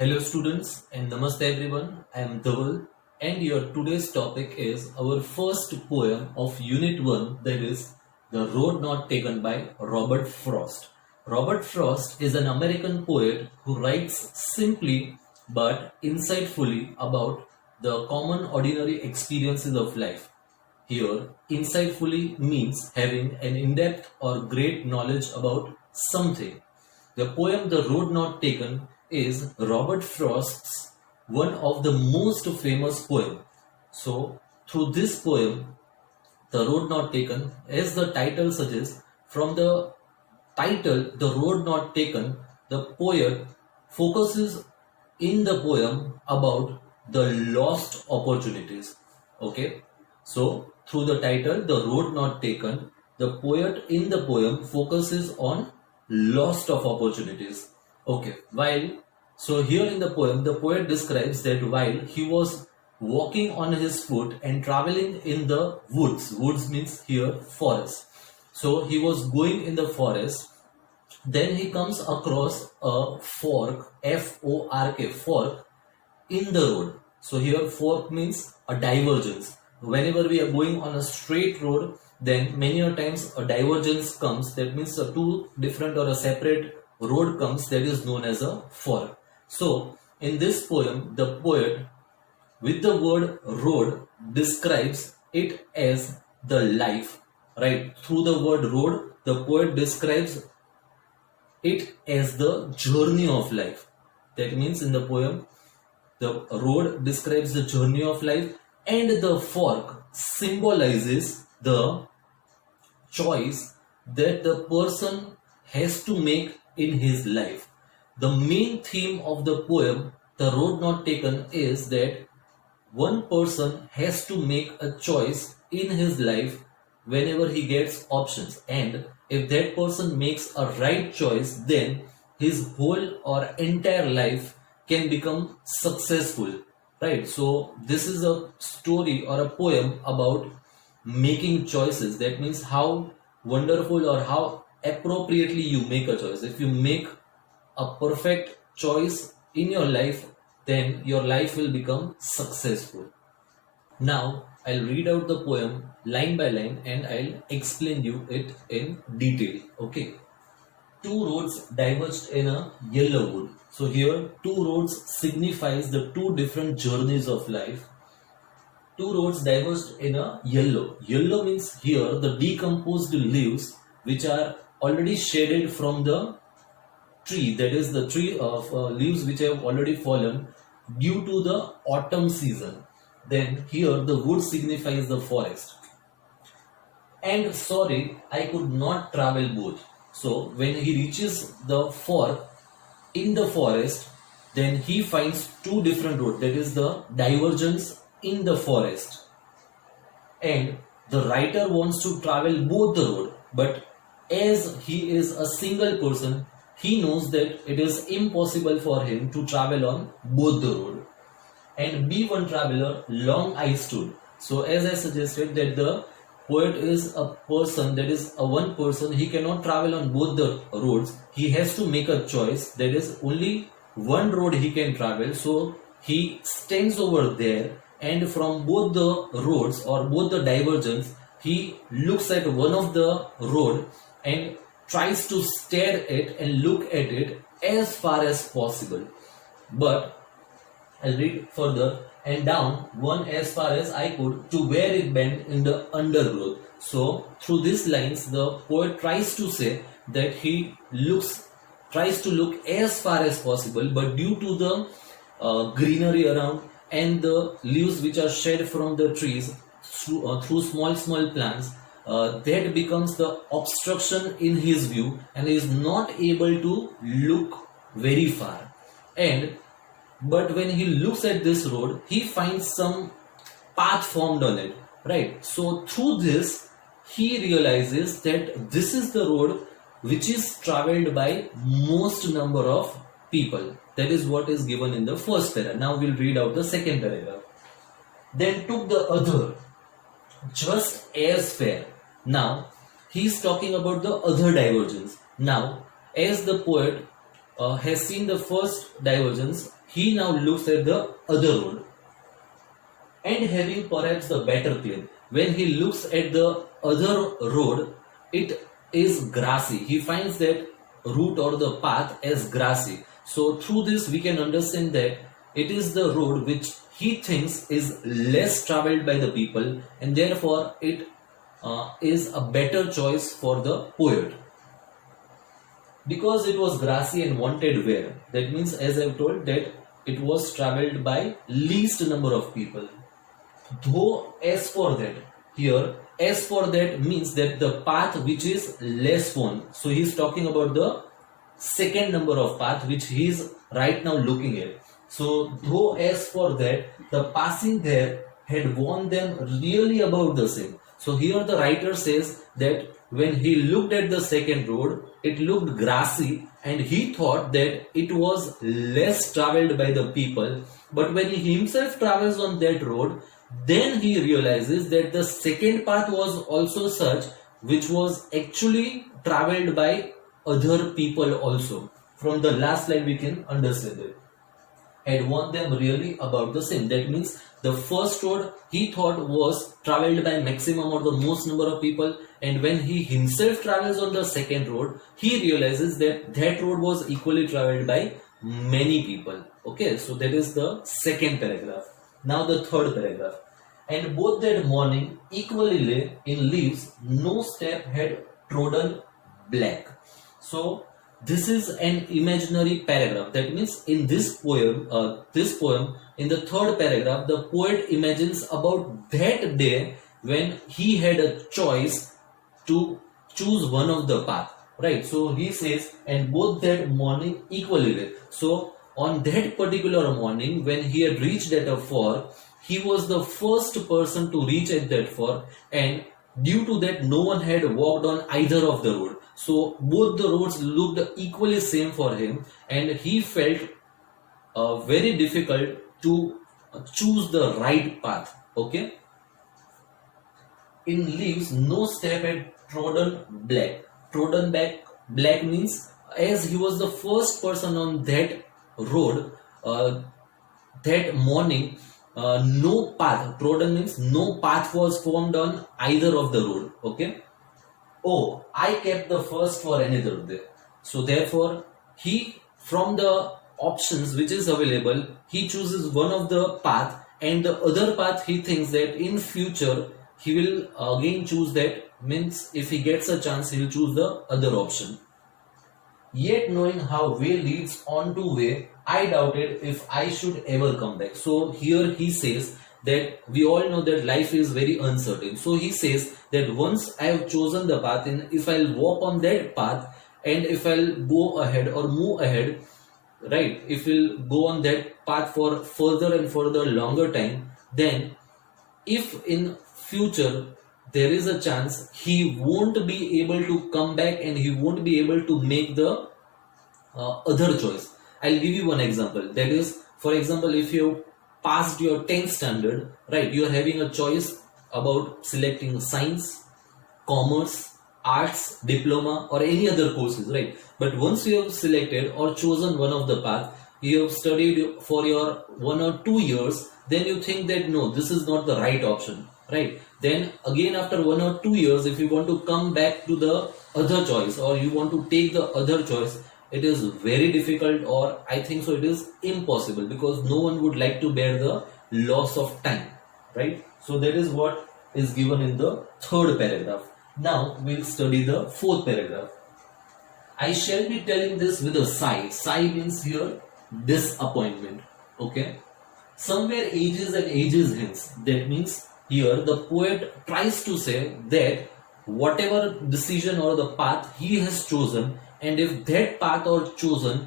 Hello students and namaste everyone. I am Dhaval and your today's topic is our first poem of Unit 1, that is The Road Not Taken by Robert Frost. Robert Frost is an American poet who writes simply but insightfully about the common ordinary experiences of life. Here, insightfully means having an in-depth or great knowledge about something. The poem The Road Not Taken is Robert Frost's one of the most famous poems. So, through this poem, The Road Not Taken, as the title suggests, from the title The Road Not Taken, the poet focuses in the poem about the lost opportunities. Okay, so through the title The Road Not Taken, the poet in the poem focuses on lost of opportunities. Okay, so here in the poem, the poet describes that while he was walking on his foot and traveling in the woods means here forest. So he was going in the forest, then he comes across a fork, F-O-R-K, fork in the road. So here fork means a divergence. Whenever we are going on a straight road, then many a times a divergence comes, that means a two different or a separate road comes, that is known as a fork. So in this poem, the poet with the word road describes it as the life, right? Through the word road, the poet describes it as the journey of life. That means in the poem, the road describes the journey of life and the fork symbolizes the choice that the person has to make in his life. The main theme of the poem, The Road Not Taken, is that one person has to make a choice in his life whenever he gets options, and if that person makes a right choice, then his whole or entire life can become successful, right? So this is a story or a poem about making choices. That means how wonderful or how appropriately you make a choice. If you make a perfect choice in your life, then your life will become successful. Now I'll read out the poem line by line and I'll explain you it in detail. Okay. Two roads diverged in a yellow wood. So here two roads signifies the two different journeys of life. Two roads diverged in a yellow. Yellow means here the decomposed leaves which are already shaded from the tree, that is the tree of leaves which have already fallen due to the autumn season. Then here the wood signifies the forest. And sorry, I could not travel both. So when he reaches the fork in the forest, then he finds two different roads, that is the divergence in the forest. And the writer wants to travel both the road, but as he is a single person, he knows that it is impossible for him to travel on both the road. And be one traveler, long I stood. So as I suggested that the poet is a person, that is a one person, he cannot travel on both the roads. He has to make a choice, that is only one road he can travel. So he stands over there and from both the roads or both the divergence, he looks at one of the road and tries to stare at and look at it as far as possible. But I'll read further, and down one as far as I could to where it bent in the undergrowth. So through these lines the poet tries to say that he tries to look as far as possible, but due to the greenery around and the leaves which are shed from the trees through small plants, that becomes the obstruction in his view and he is not able to look very far. But when he looks at this road, he finds some path formed on it, right? So through this, he realizes that this is the road which is traveled by most number of people. That is what is given in the first paragraph. Now we'll read out the second paragraph. Then took the other, just as fair. Now he is talking about the other divergence. Now as the poet has seen the first divergence, he now looks at the other road and having perhaps the better claim. When he looks at the other road, it is grassy. He finds that route or the path as grassy. So through this we can understand that it is the road which he thinks is less traveled by the people, and therefore it is a better choice for the poet. Because it was grassy and wanted wear, that means, as I've told, that it was traveled by least number of people. Though as for that, here as for that means that the path which is less worn. So he's talking about the second number of path which he is right now looking at. So though as for that, the passing there had worn them really about the same. So here the writer says that when he looked at the second road, it looked grassy and he thought that it was less traveled by the people. But when he himself travels on that road, then he realizes that the second path was also such which was actually traveled by other people also. From the last slide we can understand it. Had won them really about the same. That means the first road he thought was traveled by maximum or the most number of people, and when he himself travels on the second road, he realizes that that road was equally traveled by many people. Okay, so that is the second paragraph. Now the third paragraph. And both that morning equally lay in leaves, no step had trodden black. So this is an imaginary paragraph. That means in this poem, in the third paragraph, the poet imagines about that day when he had a choice to choose one of the path. Right. So he says, and both that morning equally lay. So on that particular morning, when he had reached at a fork, he was the first person to reach at that fork, and due to that, no one had walked on either of the road. So both the roads looked equally same for him, and he felt very difficult to choose the right path. Okay. In leaves, no step had trodden black. Trodden black means as he was the first person on that road that morning. No path. Trodden means no path was formed on either of the road. Okay. Oh, I kept the first for another day. So therefore, he from the options which is available, he chooses one of the path, and the other path he thinks that in future he will again choose that. Means if he gets a chance, he will choose the other option. Yet knowing how way leads on to way, I doubted if I should ever come back. So here he says that we all know that life is very uncertain. So he says that once I have chosen the path, and if I'll walk on that path, and if I'll go ahead or move ahead, right, if we'll go on that path for further and further longer time, then if in future there is a chance, he won't be able to come back and he won't be able to make the other choice. I'll give you one example. That is, for example, if you passed your 10th standard, right, you are having a choice about selecting science, commerce, arts, diploma, or any other courses, right? But once you have selected or chosen one of the path, you have studied for your 1 or 2 years, then you think that no, this is not the right option, right? Then again after 1 or 2 years, if you want to come back to the other choice, or you want to take the other choice, it is very difficult, or I think so it is impossible, because no one would like to bear the loss of time, right? So that is what is given in the third paragraph. Now we'll study the fourth paragraph. I shall be telling this with a sigh. Sigh means here disappointment. Okay. Somewhere ages and ages hence. That means here the poet tries to say that whatever decision or the path he has chosen, and if that path or chosen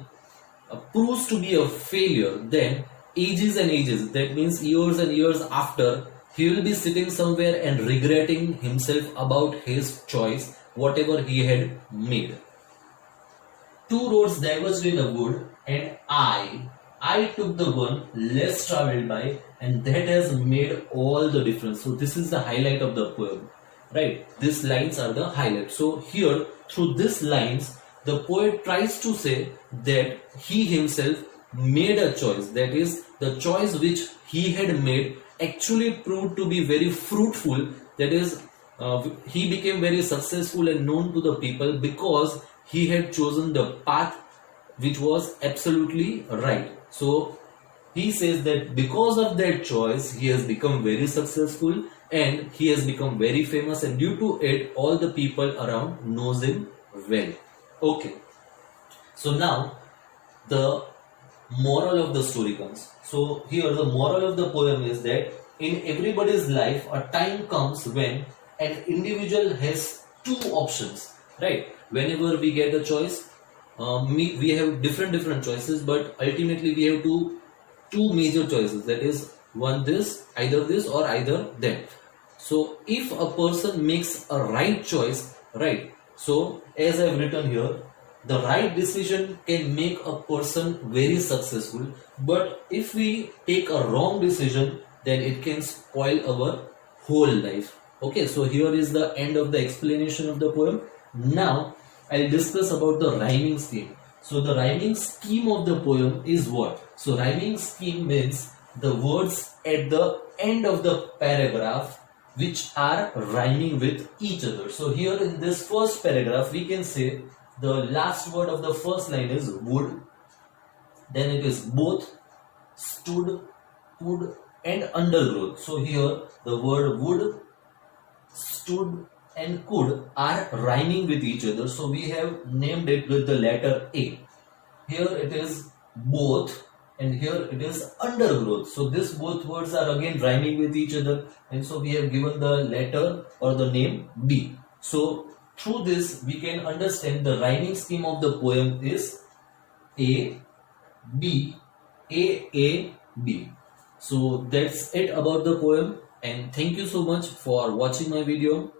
proves to be a failure, then ages and ages, that means years and years after, he will be sitting somewhere and regretting himself about his choice, whatever he had made. Two roads diverged in a wood, and I took the one less traveled by, and that has made all the difference. So this is the highlight of the poem, right? These lines are the highlight. So here, through these lines, the poet tries to say that he himself made a choice, that is the choice which he had made actually proved to be very fruitful, that is he became very successful and known to the people because he had chosen the path which was absolutely right. So he says that because of that choice he has become very successful and he has become very famous, and due to it all the people around knows him well. Okay, so now the moral of the story comes. So here the moral of the poem is that in everybody's life a time comes when an individual has two options, right? Whenever we get a choice, we have different choices, but ultimately we have two major choices, that is one this, either this or either that. So if a person makes a right choice, right, so as I've written here, the right decision can make a person very successful, but if we take a wrong decision then it can spoil our whole life. Okay, so here is the end of the explanation of the poem. Now I'll discuss about the rhyming scheme. So the rhyming scheme of the poem is what? So rhyming scheme means the words at the end of the paragraph which are rhyming with each other. So here in this first paragraph we can say the last word of the first line is would, then it is both, stood, could and undergrowth. So here the word would, stood and could are rhyming with each other, so we have named it with the letter A. Here it is both and here it is undergrowth. So this both words are again rhyming with each other, and so we have given the letter or the name B. So through this we can understand the rhyming scheme of the poem is A, B, A, B. So that's it about the poem, and thank you so much for watching my video.